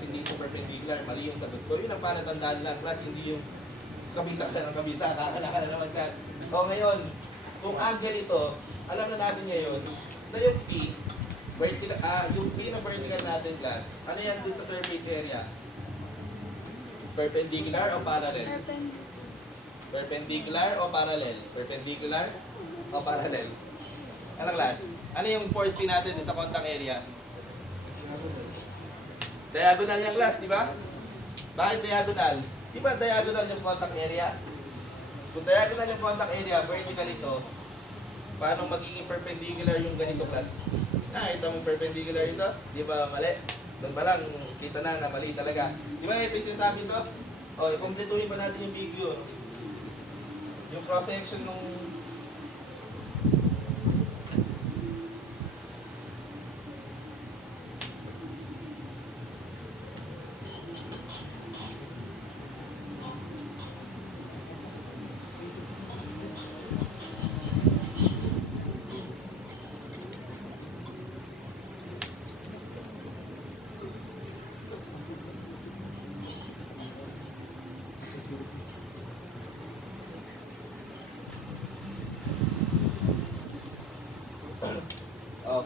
tapos hindi ito perpendicular, mali yung sagot ko. Yun ang palatandaan lang, class, hindi yung kabisa ka ng kabisa, kakala ka na naman, class. O ngayon, kung angle ito, alam na natin ngayon, na yung P, yung P na vertical natin, class, ano yan dun sa surface area? Perpendicular o parallel? Perpendicular o parallel? Perpendicular o parallel? Ano, class? Ano yung force P natin sa contact area? Diagonal yung class, di ba? Bakit diagonal? Di ba diagonal yung contact area? Kung diagonal yung contact area, vertical ito, paano magiging perpendicular yung ganito, class? Ito mong perpendicular ito, di ba mali? Doon pa lang, kita na mali talaga. Di ba ito yung sinasabi ito? O, kumpletuhin pa natin yung figure. Yung cross-section nung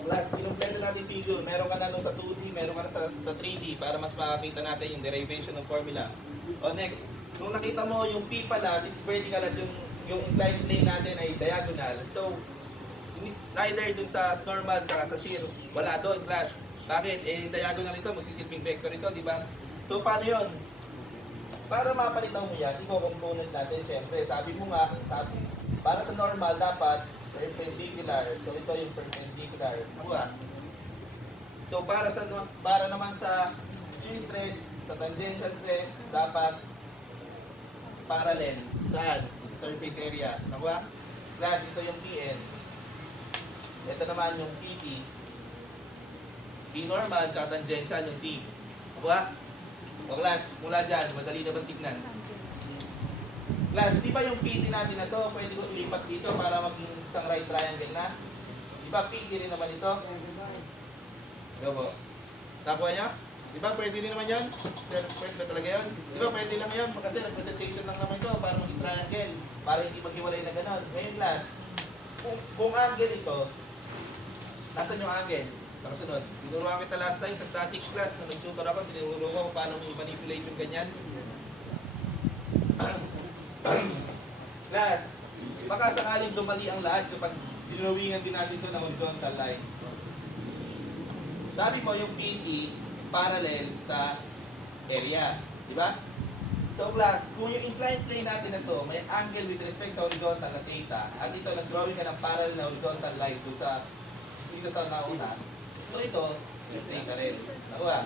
class, kinumpleto natin figure. Meron ka na sa 2D, meron ka na sa 3D para mas makakita natin yung derivation ng formula. O next, nung nakita mo yung P pala, since vertical at yung inclined plane natin ay diagonal, so neither dun sa normal at sa shear, wala doon, class. Bakit? Diagonal ito, magsisilbing vector ito, di ba? So paano yun? Para mapalitan mo yan, i-component natin, syempre. Sabi mo nga, para sa normal, dapat perpendicular. So ito yung perpendicular. Buha. So para naman sa shear stress, sa tangential stress, dapat parallel. Saan? Sa surface area. Nakuha? Plus ito yung PN. Ito naman yung PT. P normal, tsaka tangential yung T. Nakuha? O class, mula dyan, madali naman tignan. Class, di ba yung PT natin na to, pwede ko ilipat dito para maging isang right triangle na? Di ba PT rin naman ito? Ito po. Nakuha niya? Di ba pwede rin naman yan? Pwede ba talaga yun? Di ba pwede lang yun? Kasi representation lang naman ito para maging triangle. Para hindi maghiwalay na gano'n. Ngayon class, kung angle ito, nasan yung angle? Nakasunod. Tinuruan kita last time sa statics class na nag-tutor ako, tinuro ko kung paano i-manipulate yung ganyan. Class, baka sakaling dumali ang lahat kapag dinawingan din natin ito ng horizontal line. Sabi mo yung PT parallel sa area, di ba? So class, kung yung inclined plane natin na to, may angle with respect sa horizontal na theta, at ito nag-drawing ka ng parallel na horizontal line dito sa nauna, so ito, yung theta rin. Nakuha?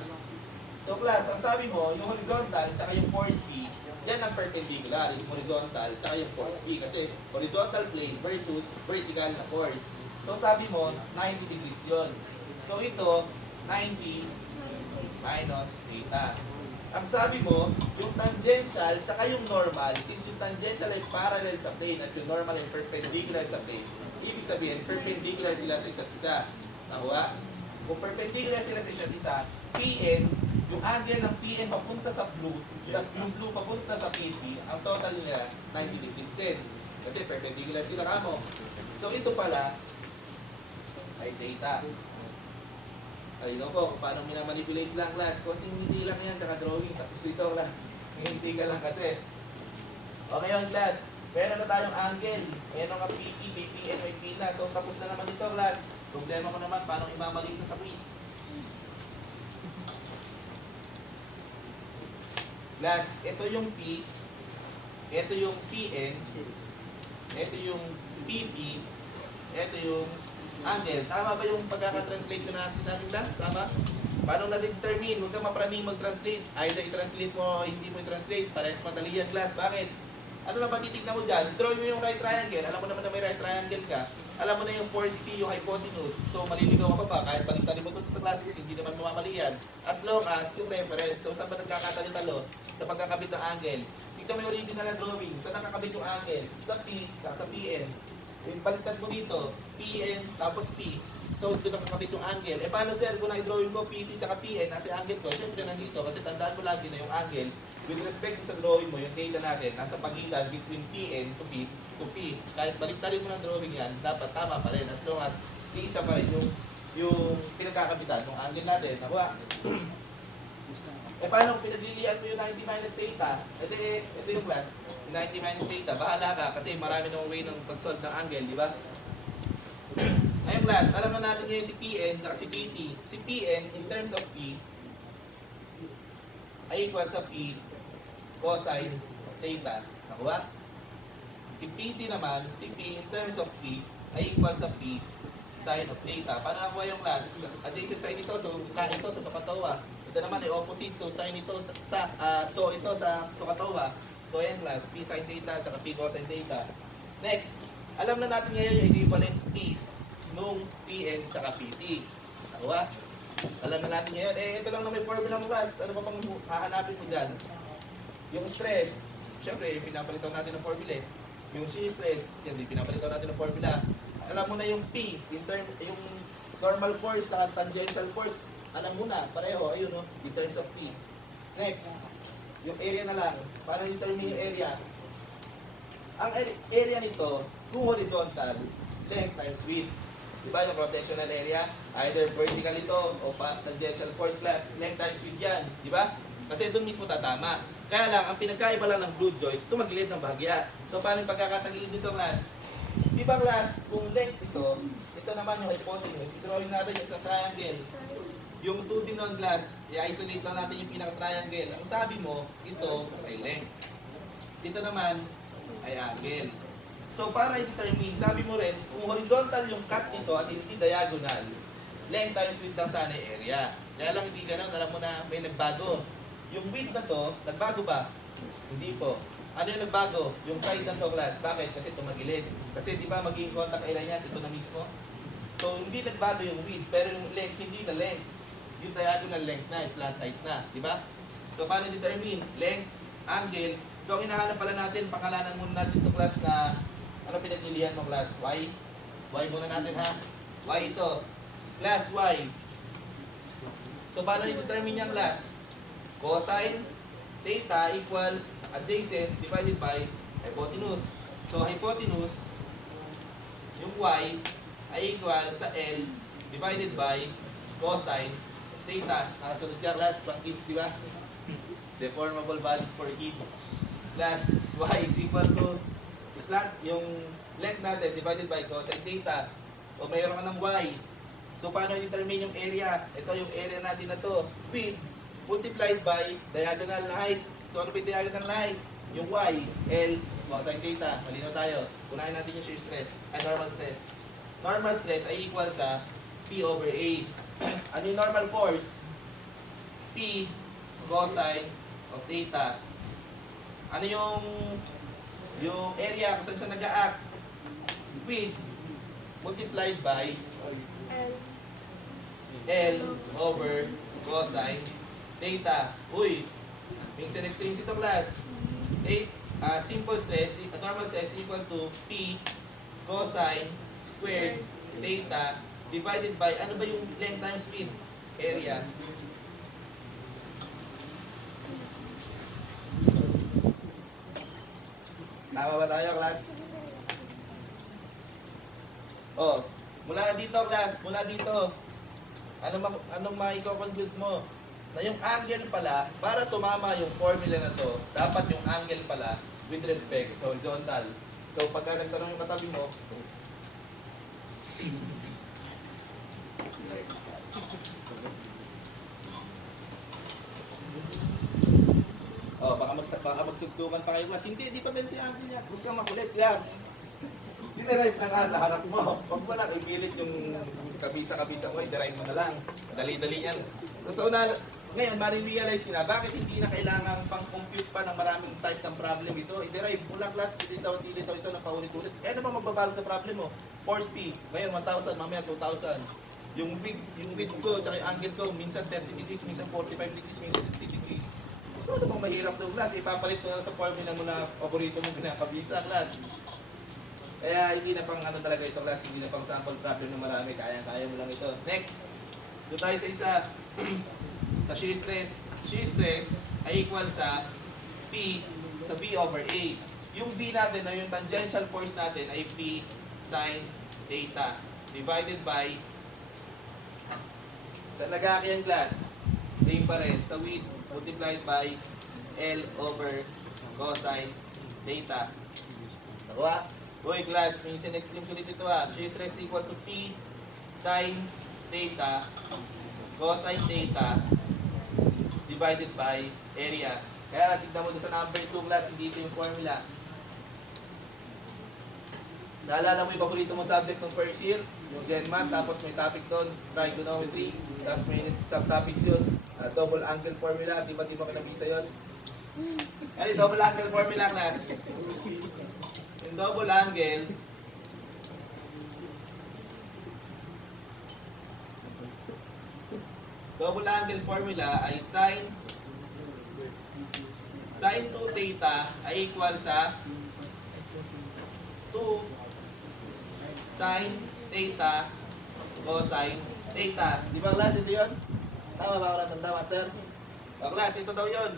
So class, ang sabi mo, yung horizontal tsaka yung force P, yan ang perpendicular, yung horizontal tsaka yung force P. Kasi horizontal plane versus vertical na force. So sabi mo, 90 degrees yun. So ito, 90 minus theta. Ang sabi mo, yung tangential tsaka yung normal, since yung tangential ay parallel sa plane at yung normal ay perpendicular sa plane, ibig sabihin, perpendicular sila sa isa't isa. Nakuha? Kung perpendicular sila sa isa't isa, PN, yung angle ng PN papunta sa blue, yung blue papunta sa PT, ang total nila 90 degrees din. Kasi perpendicular sila kamo. So ito pala ay theta. Ayun po, kung paano minamanipulate lang, class. Konting hindi lang yan, tsaka drawing. Tapos ito, class. Hindi ka lang kasi. Okay yun, class. Meron na tayong angle. Meron ka PT, BPN, may P na. So tapos na naman ito, class. Problema ko naman, paano imamali ito sa quiz? Class, ito yung P, ito yung PN, ito yung PP, ito yung angle. Tama ba yung pagkaka-translate ko na sa ating class? Tama? Paano na-determine? Huwag kang mapraning mag-translate. Either i-translate mo o hindi mo i-translate. Parehas madali yan, class. Bakit? Ano na ba titignan mo dyan? Draw mo yung right triangle. Alam mo naman na may right triangle ka. Alam mo na yung force P, yung hypotenuse. So, maliligaw ka pa ba? Kahit balik-tali mo ito sa class, hindi naman mamamali yan. As long as yung reference. So, saan ba nagkakatalo-talo? Sa pagkakabit ng angle. Tignan mo yung original na drawing. Saan nakakabit yung angle? Sa P, sa PN. Yung baliktad mo dito, PN, tapos P. So, doon nakakapit yung angle. Eh, paano sir, kung na-drawing ko PT tsaka PN, nasa angle ko, syempre nandito, kasi tandaan mo lagi na yung angle, with respect sa drawing mo, yung data natin, nasa pagitan between PN to P. Kahit baliktarin mo ng drawing yan, dapat tama pa rin, as long as iisa pa rin yung pinagkakabitan ng angle natin. Nakuha? Eh, paano kung pinaglilian mo yung 90 minus theta? Ito yung class, 90 minus theta, bahala ka, kasi marami ng way ng pag-solve ng angle, di ba? Ngayon class, alam na natin ngayon si PN at si PT. Si PN in terms of P ay equal sa P cosine theta. Nakuha? Si PT naman, si P in terms of P ay equal sa P sine of theta. Paano nakuha yung class? Adjacent sine ito, so ito sa Sokatawa. Ito naman ay opposite, so sine ito so ito sa Sokatawa. So ayan class, P sine theta at P cosine theta. Next, alam na natin ngayon yung equivalent P's nung PN tsaka PT. Nakuha? Alam na natin ngayon. Eh, ito lang na may formula mo, class. Ano pa pang hahanapin mo dyan? Yung stress. Siyempre, pinapalitan natin ng formula. Yung shear stress, yan din, pinapalitan natin ng formula. Alam mo na yung P, yung normal force sa tangential force. Alam mo na, pareho, ayun no, in terms of P. Next, yung area na lang. Paano determine yung area? Ang area nito, kung horizontal, length times width. Diba yung cross-sectional area? Either vertical ito o tangential force class. Length times width yan. Diba? Kasi doon mismo tatama. Kaya lang, ang pinagkaiba lang ng glute joint, tumagilid ng bahagya. So, paano yung pagkakatagilid dito, class? Diba, class, kung length ito naman yung hypotenuse. I-drawing natin yung sa triangle. Yung 2D non-glass, i-isolate lang natin yung pinaka-triangle. Ang sabi mo, ito ay length. Ito naman ay angle. So para i-determine, sabi mo rin, kung horizontal yung cut nito at hindi diagonal, length times width lang sana yung area. Kaya lang hindi ganun, alam mo na may nagbago. Yung width na to, nagbago ba? Hindi po. Ano yung nagbago? Yung side ng to, class. Bakit? Kasi tumagilid. Kasi di ba magiging contact area niya, ito na mismo. So hindi nagbago yung width, pero yung length, hindi na length. Yung diagonal length na, slant height na. Di ba? So paano determine? Length, angle. So ang hinahanap pala natin, pangalanan muna natin to class na ano pinaglilihan mo, class? Y? Y muna natin, ha? Y ito. Class Y. So, paano i-determine yung class? Cosine theta equals adjacent divided by hypotenuse. So, hypotenuse, yung Y, ay equal sa L divided by cosine theta. Nakasunod ka, class, pang kids, di ba? Deformable bodies for kids. Class Y is equal to slant, yung length natin divided by cosine theta. O mayroon ka ng Y. So paano i-determine yung area? Ito yung area natin na to. Width multiplied by diagonal na height. So ano ba yung diagonal na height? Yung Y, L, cosine theta. Malinaw tayo. Kunahin natin yung shear stress, normal stress. Normal stress ay equal sa P over A. Ano yung normal force? P cosine of theta. Ano yung area kung saan siya nag-a-act? Width multiplied by L over cosine theta. Uy, mix and extremes ito, class. Simple stress, normal stress equal to P cosine squared theta divided by, ano ba yung length times width? Area. Tama ba tayo, class? Oh, mula dito, class, mula dito. Anong mai-conclude mo? Na yung angle pala, para tumama yung formula na to, dapat yung angle pala with respect sa horizontal. So, pagka nagtanong yung katabi mo, oh, baka magsugtukan pa kayo, class. Hindi pa ganito yung angle niya. Huwag kang makulit, class. Dinerive na nga sa harap mo. Huwag mo lang ipilit yung kabisa-kabisa mo, i-derive mo na lang. Dali-dali yan. So, ngayon, marirealize nyo na, bakit hindi na kailangan pang-compute pa ng maraming type ng problem ito? I-derive mo lang, class, dilitaw ito na paulit-ulit. Eh, ano ba magbabago sa problem mo? Force P, ngayon 1,000, mamaya 2,000. Yung width ko, tsaka yung angle ko, minsan 30 degrees, minsan 45 degrees, minsan 60 degrees. So, ano bang mahirap daw, class? Ipapalit mo na sa formula mo na paborito mo ginakabisa, class. Kaya hindi na pang ano talaga ito class, hindi na pang sample problem na marami, kaya mo lang ito. Next, doon tayo sa isa, sa shear stress. Shear stress ay equal sa P sa V over A. Yung V natin na yung tangential force natin ay P sin theta divided by sa lagaki yan class, same pa rin, sa width multiplied by L over cosine theta. Nakuha? Uy class, may sin extreme ulit ito ha. Shear stress equal to P sin theta cosine theta divided by area. Kaya tignan mo doon sa number 2 class, hindi ito yung formula. Naalala mo yung paborito mong subject ng first year? Yung Genman, tapos may topic doon, trigonometry, tapos may subtopics yun, double angle formula, di ba kinabisa yun? Ano yung double angle formula class? Yung double angle, formula ay sin 2 theta ay equal sa 2 sin theta cosine theta. Di ba class, ito yun? Tama ba ako natanda, master? O class, ito daw yun.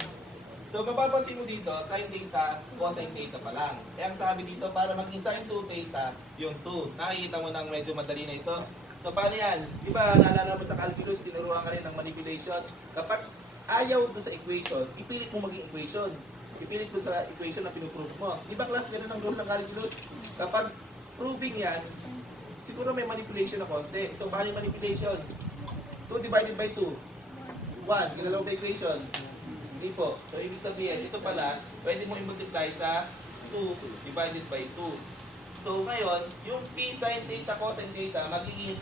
So, mapapansin mo dito, sin theta, cosine theta pa lang. Eh, ang sabi dito, para maging sin 2 theta, yung 2. Nakikita mo nang medyo madali na ito. So, paano yan? Di ba, naalala mo sa calculus, tinuruan ka rin ng manipulation. Kapag ayaw doon sa equation, ipilit mo maging equation. Ipilit doon sa equation na pinuprove mo. Di ba, class, gano'n ang rule ng calculus? Kapag proving yan, siguro may manipulation na konti. So, paano yung manipulation? 2 divided by 2. 1, kinalaw ba equation? Hindi po. So, ibig sabihin, ito pala, pwede mo i-multiply sa 2 divided by 2. So, ngayon, yung P sin theta cosine theta, magiging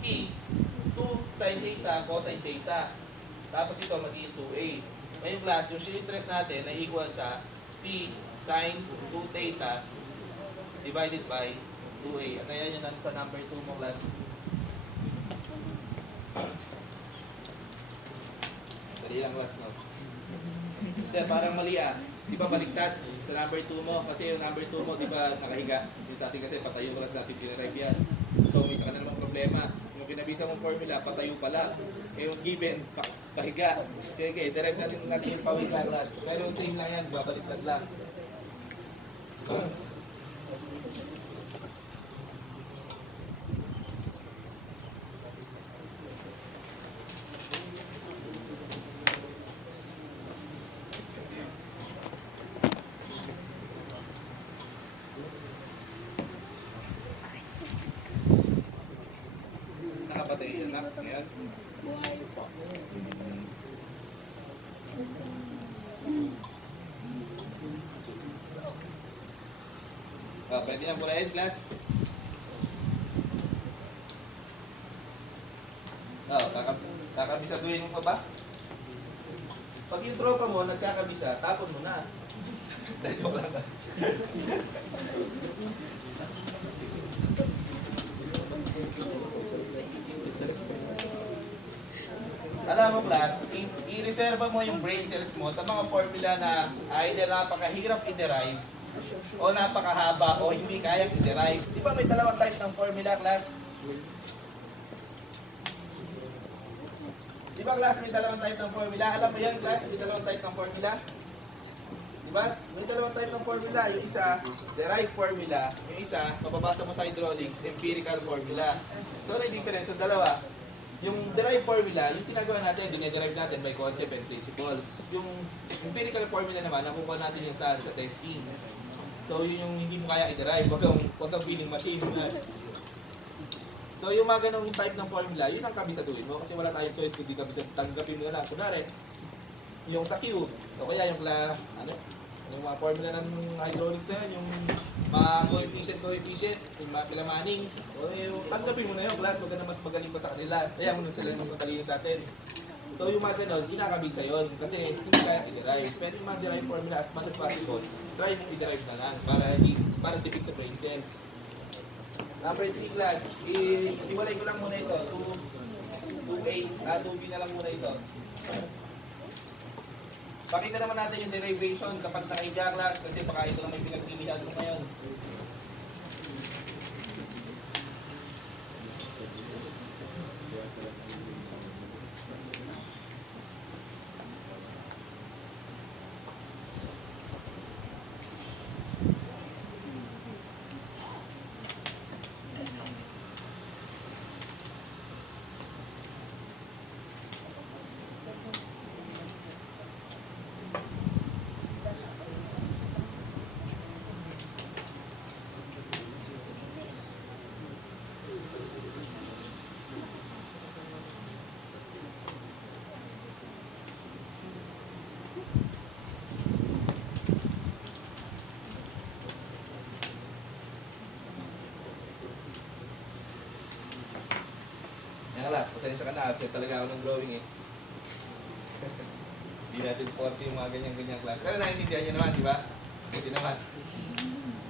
P 2 sin theta cosine theta. Tapos ito, magiging 2A. Ngayon class, yung shear stress natin ay equal sa P sin 2 theta divided by 2A. At ayan yun sa number 2 mo class. Dali lang class, no? Sir, parang mali ah. Di ba baliktad sa number 2 mo? Kasi yung number 2 mo, di ba nakahiga? Yung sa atin kasi patayo ko lang sa atin dinerive yan. So may isa ka na namang problema. Yung pinabisa mong formula, patayo pala. Eh yung given, pahiga. Sige, derive natin yung pawis na class. Pero same lang yan, babaliktad lang. Nakapatay yung lakas ngayon. Pwede na pulahin class. Kakabisaduhin mo pa ba? Pag yung tropa mo nagkakabisa, tapon mo na. Dahil joke lang. Alam mo class, i-reserva mo yung brain cells mo sa mga formula na either napakahirap i-derive o napakahaba o hindi kayang i-derive. Di ba may dalawang type ng formula class? Di ba class may dalawang type ng formula? Alam mo yan class, may dalawang type ng formula? Di ba? May dalawang type ng formula. Yung isa, derived formula. Yung isa, mababasa mo sa hydraulics, empirical formula. So ano yung difference sa dalawa? Yung derived formula, yung tinagawa natin, dinederive natin by concept and principles. Yung empirical formula naman, nakukuha natin yung sa testing. So yun yung hindi mo kaya i-derive, wag kang feeling machine. So yung mga ganong type ng formula, yun ang kabisaduhin mo kasi wala tayong choice kundi tanggapin mo na lang. Kunwari, yung sa Q, o kaya yung yung mga formula ng hydraulics na yun, yung mga coefficient, yung mga Kilamanings, o yung tanggapin mo na yun, class, wag ka na mas magaling pa sa kanila. Kaya mo na sila mas matalino sa atin. So yung mga ganon, kinakabig sa yun kasi hindi kaya i-derive. Pero yung mga derive formula as much as possible, try mong i-derive na lang para tipid sa brain cells. Number 3 class, iwalay ko lang muna ito, 2B na lang muna ito. Pakita naman natin yung derivation kapag nakahiga class kasi baka ito lang may pinagpilihan mo ngayon. talaga ako ng drawing eh. Hindi natin sporty yung mga ganyan-ganyan class. Pero naiintindihan nyo naman, di ba? Buti naman.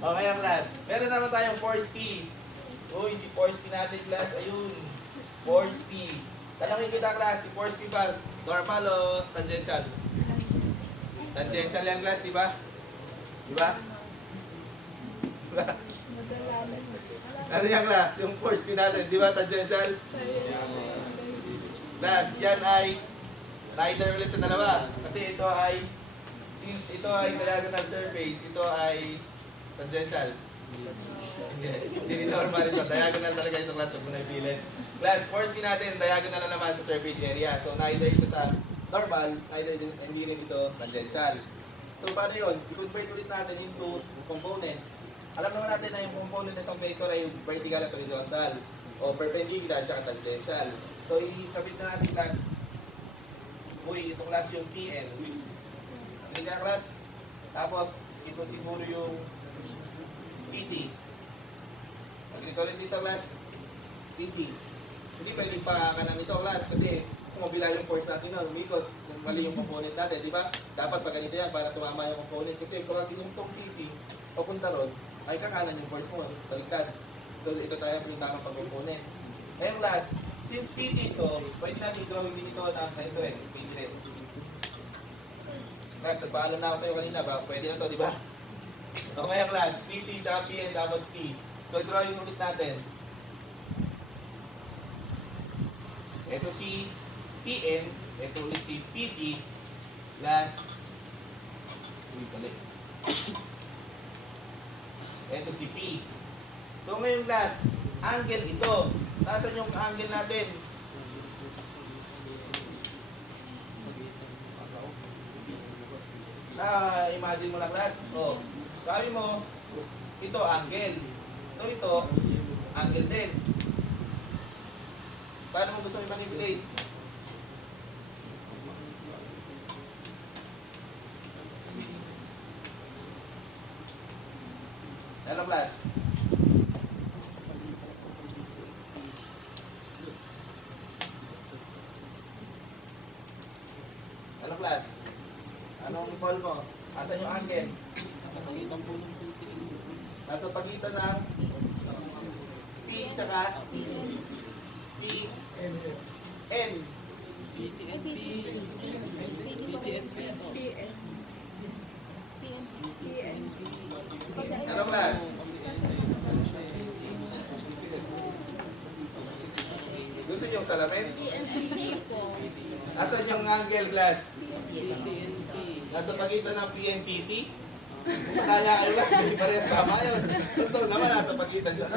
Okay ang class. Meron naman tayong force P. Uy, si force P natin class. Ayun. Force P. Tanongin kita class, si force P ba? Normal o tangential? Tangential yan class, di ba? Di ba? Ano yan class? Yung force P natin, di ba tangential? Class, yan ay neither ulit sa dalawa. Kasi ito ay, since ito ay diagonal surface, ito ay tangential. Hindi normal ito. Diagonal talaga itong class. Huwag mo na ipilit. Class, force P natin, diagonal na naman sa surface area. So, neither ito sa normal, neither hindi rin ito tangential. So, paano yun? I-convert ulit natin into component. Alam naman natin na yung component ng isang vector ay vertical at horizontal o perpendicular at tangential. So, i-kapit na natin class. Uy, itong class yung PN. Hindi ka class. Tapos, ito siguro yung PT. Pag-ito rin dito class. PT. Hindi pwede pa kanan ito class kasi kung mabila yung force natin nun, umikot, mali yung component natin, di ba? Dapat pag ganito yan para tumama yung component kasi kung natin yung itong PT papunta ron, ay kakanan yung force mo, baliktad. So ito tayo yung tamang pag-component. Ngayon class, since PT ito, pwede natin drawing din ito na ito eh, PT rin. Class, nagpaalam na ako sa'yo kanina ba? Pwede na to, di ba? So ngayon class, PT, tsaka PN, tapos T. So drawing ulit natin. Ito si PN, ito ulit si PT, plus, uy, pali. Ito si P. So ngayon class, angle ito. Nasaan yung angle natin? Imagine mo na class. Oh, sabi mo, ito angle. So ito, angle din. Paano mo gusto i-manipulate? Ano class? Ano class? Anong call mo? Asan yung angle? Nasa pagitan ng P tsaka P N. Ano class? Gusto niyo yung salamin? Asan yung angle class? Nasa pagitan ng PNPT? Kaya kayo class, hindi parehas tama yun. Totoo naman, nasa pagitan dyan.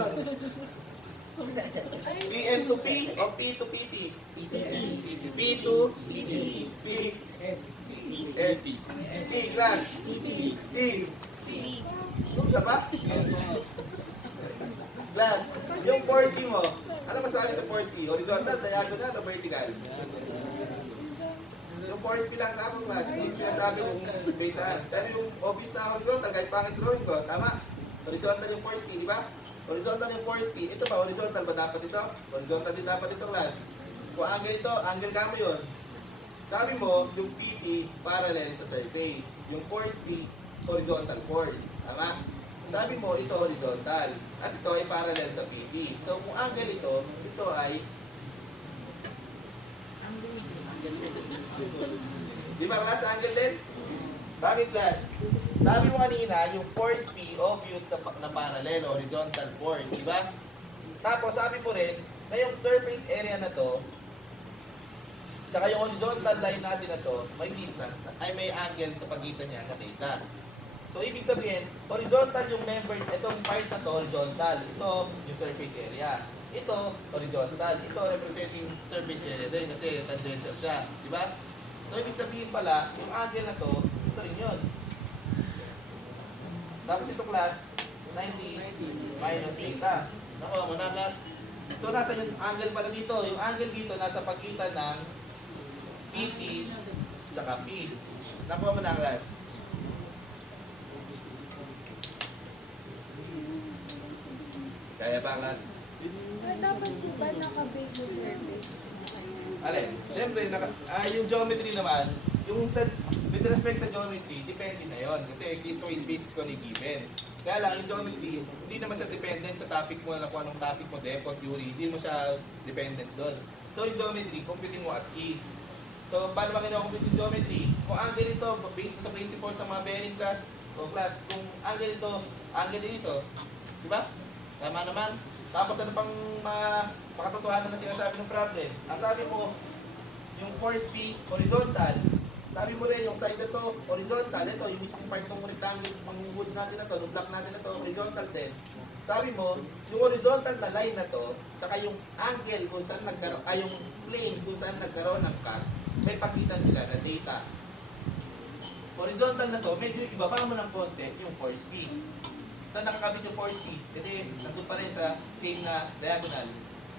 PN to P o P to PT? P to P. P class. T. Sugla ba? Class, yung force T mo, ano masabi sa force T? Horizontal, diagonal, o vertical? Yung force P lang tama class, hindi sinasabi kung base saan. Pero yung obvious na horizontal, kahit pangit drawing ko, tama? Horizontal yung force T, di ba? Horizontal yung force P. Ito ba, horizontal ba dapat ito? Horizontal din dapat ito class. Kung angle ito, angle kamo yun. Sabi mo, yung PT parallel sa surface. Yung force P, horizontal force. Tama? Sabi mo, ito horizontal. At ito ay parallel sa PT. So, kung angle ito ay di ba class, angle din? Bakit class? Sabi mo kanina, yung force P, obvious na parallel, horizontal force, di ba? Tapos sabi mo rin, na yung surface area na to, saka yung horizontal line natin na to, may distance, ay may angle sa pagitan niya na theta. So, ibig sabihin, horizontal yung member, itong part na to, horizontal. Ito, yung surface area. Ito, horizontal. Ito, representing surface area din kasi tangential siya. Di ba? So, ibig sabihin pala, yung angle na to, ito rin yun. Tapos ito class, 90 minus theta. Nakuha mo na class. So, nasa yung angle pala dito. Yung angle dito, nasa pagitan ng PT tsaka P. Nakuha mo na class. Kaya ba class? Dapat di ba naka-base sa surface? Alin? Siyempre, yung geometry naman, yung sa, with respect sa geometry, depende na yon. Kasi case-wise basis ko ni given. Kaya lang, yung geometry, hindi naman siya dependent sa topic mo na kung anong topic mo, depot, theory. Hindi mo siya dependent doon. So, yung geometry, computing mo as is. So, paano ba kino-compute yung geometry? Kung angle ito, based mo sa principles ng mga bearing class, o class, kung angle ito, angle din ito. Di ba? Tama naman. Tapos ano pang makatotohanan na sinasabi ng problem? Ang sabi mo, yung force P, horizontal. Sabi mo rin, yung side na to, horizontal. Ito, yung mismong part ng rectangle, ng wood natin na to, ng block natin na to, horizontal din. Sabi mo, yung horizontal na line na to, tsaka yung angle kung saan nagkaroon, yung plane kung saan nagkaroon ng cut, may pagitan sila na data. Horizontal na to, medyo ibaba mo ng konti yung force P. Saan nakakabit yung force P? Kasi nandun pa rin sa same na diagonal.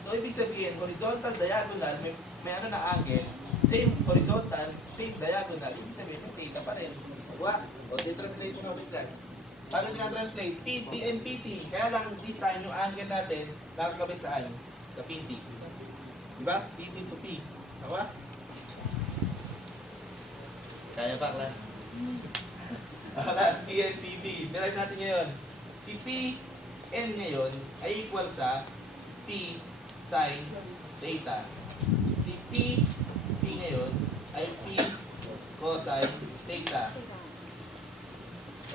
So, ibig sabihin, horizontal, diagonal, may ano na angle, same horizontal, same diagonal. Ibig sabihin, yung theta pa rin. Diba? O, di-translate mo na with class. Paano din-translate? PT and PT. Kaya lang, this time, yung angle natin, nakakabit saan? Sa PT. Diba? PT to P. Diba? Kaya ba, class? Class, P and PB. Derive natin ngayon. Si P N ngayon ay equal sa P sin theta. Si P ngayon ay P cosine theta.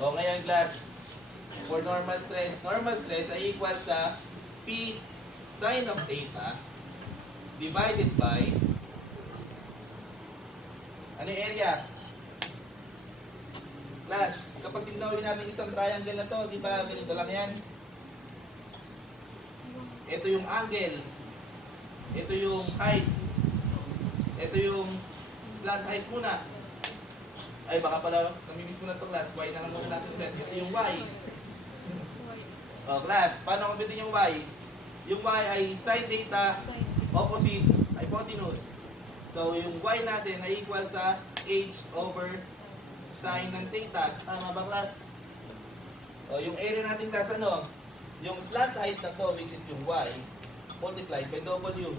O ngayon class, for normal stress ay equal sa P sin of theta divided by ano yung area? Class, kapag tinawin natin isang triangle na to, di ba ganito lang yan? Ito yung angle. Ito yung height. Ito yung slant height muna. Ay, baka pala namimiss mo na to class. Y na lang muna natin ulit. Ito yung Y. O, class, paano kumpitin yung Y? Yung Y ay sin theta opposite hypotenuse. So, yung Y natin ay equal sa H over sin ng theta. Tama ba, class? O, yung area natin, class, ano? Yung slant height na to, which is yung Y, multiplied by W.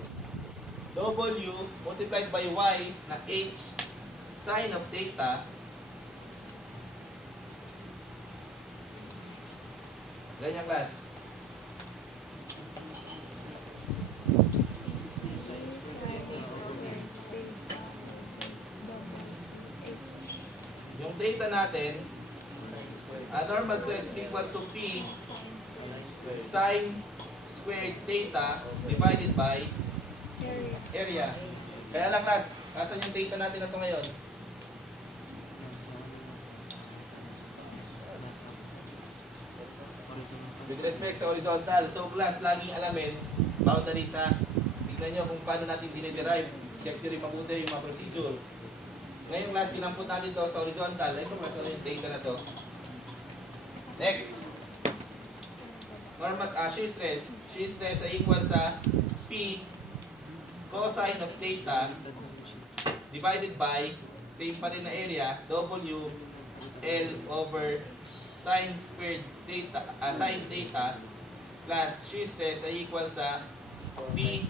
W multiplied by Y na H sin of theta. Ganyan, class. Yung theta natin, normal stress is equal to P sin squared theta divided by area. Kaya lang, class, kasan yung theta natin na ito ngayon? With respect sa horizontal. So, class, laging alamin, boundaries ha. Tignan nyo kung paano natin diniderive. Check si rin mabuti yung mga procedure. Ngayon, class, inamput natin to sa horizontal. Ito, class, ano yung theta na to? Next. Normal, shear stress. Shear stress ay equal sa P cosine of theta divided by, same pa rin na area, W L over sin squared theta, sin theta plus shear stress ay equal sa P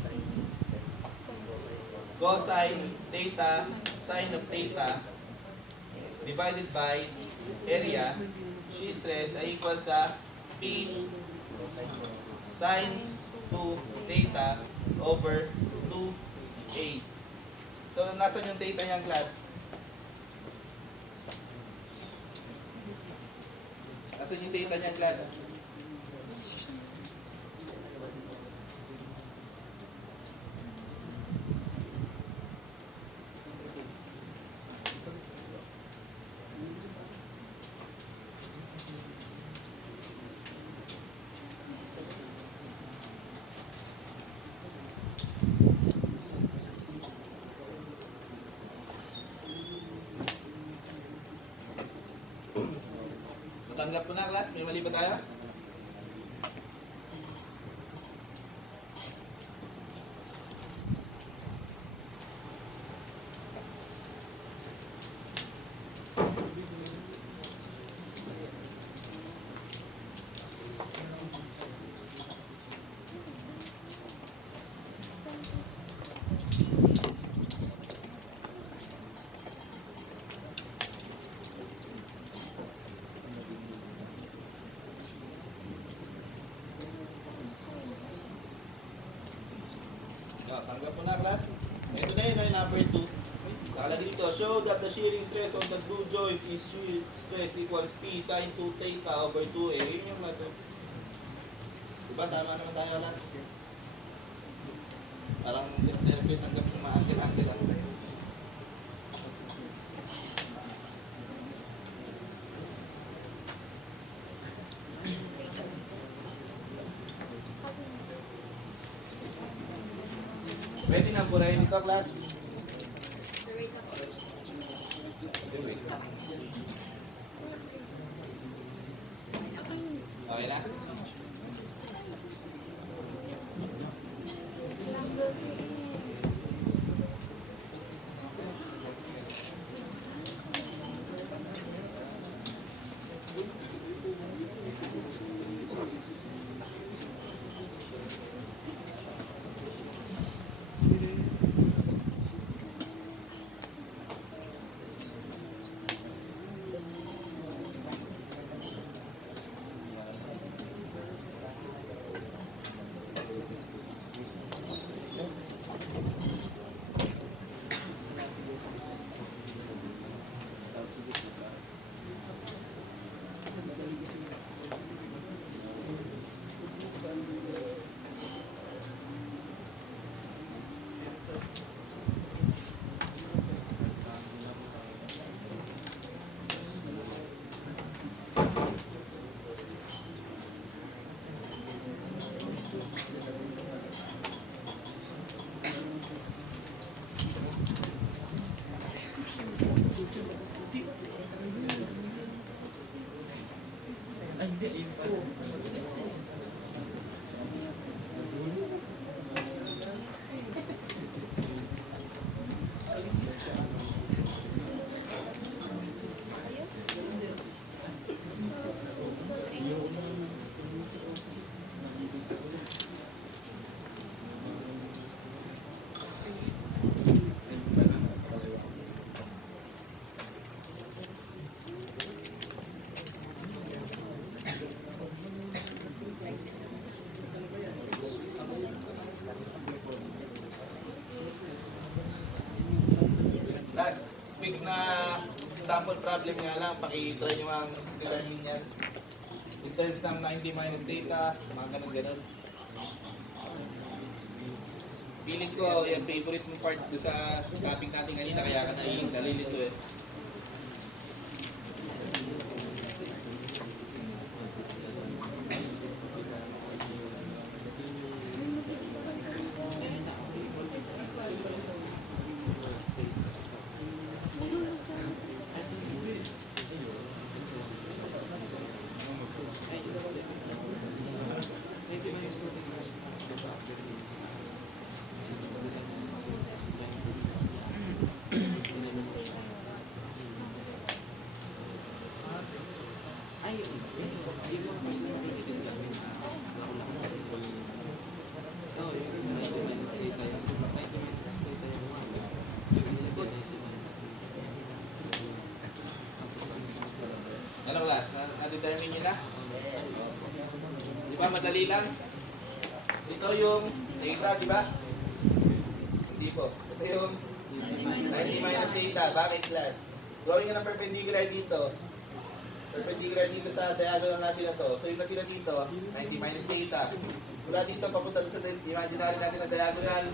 cosine theta sin of theta divided by area. Shear stress ay equal sa P sin 2 theta over 2a. So, nasan yung theta niyang, class? Nasan yung theta niyang, class? Natanggap ko na, class. May mali ba tayo? muna, class. Ito na yun, ay number 2. Nakalagay dito, show that the shearing stress on the glue joint is shear stress equals P sine 2 theta over 2A. Yun yung class. Diba? Tama naman tayo, class. Parang interpret ang gamit ng mga angle-angle lang. Pwede na burahin ito, class. Okay na? Last, quick na sample problem nga lang, pakitry nyo ang determine yan. In terms ng 90 minus theta, mga ganun-ganun. Feeling ko, yung favorite mong part doon sa topic natin kanina, kaya ka nalilito eh. Ano class? Na-determine nyo na? Di ba madali lang? Ito yung theta, di ba? Hindi po. Ito yung 90 minus theta. Bakit class? Drawing nga ng perpendicular dito. Perpendicular dito sa diagonal natin na to. So yung natira dito, 90 minus theta. Mula dito papunta sa imaginary natin na diagonal,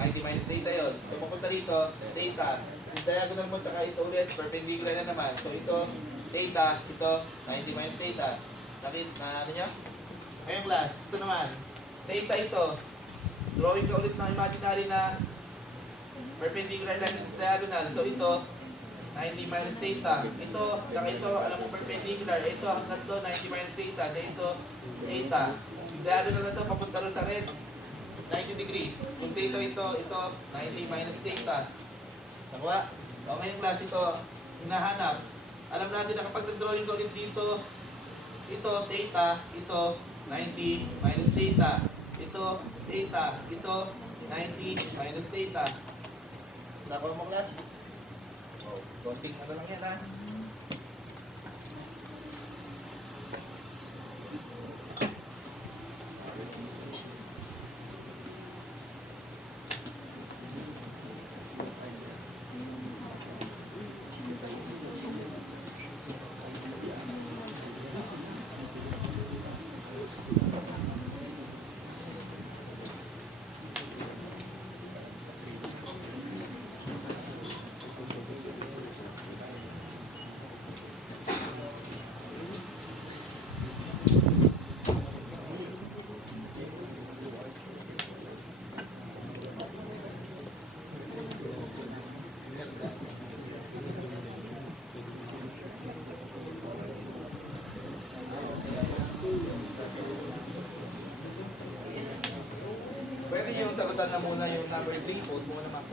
90 minus theta yun. So papunta dito, theta. Yung diagonal mo tsaka ito ulit, perpendicular na naman. So ito, theta, ito, 90 minus theta. Nakit na ano nyo? Ngayon class, ito naman. Theta ito. Drawing ka ulit ng imaginary na perpendicular lang sa diagonal. So ito, 90 minus theta. Ito, tsaka ito, alam mo perpendicular. Ito, hanggang to, 90 minus theta. Dito, theta. Yung diagonal na to, papunta rin sa red. 90 degrees. Kung dito, ito, 90 minus theta. Nakuha? O ngayong class ito, hinahanap. Alam natin na kapag nag-drawing ko ulit dito, ito, theta, ito, 90 minus theta. Ito, theta, ito, 90 minus theta. Nakuha mo class? O, konting ano lang yan ha. total na muna yung number 3, post mo na max.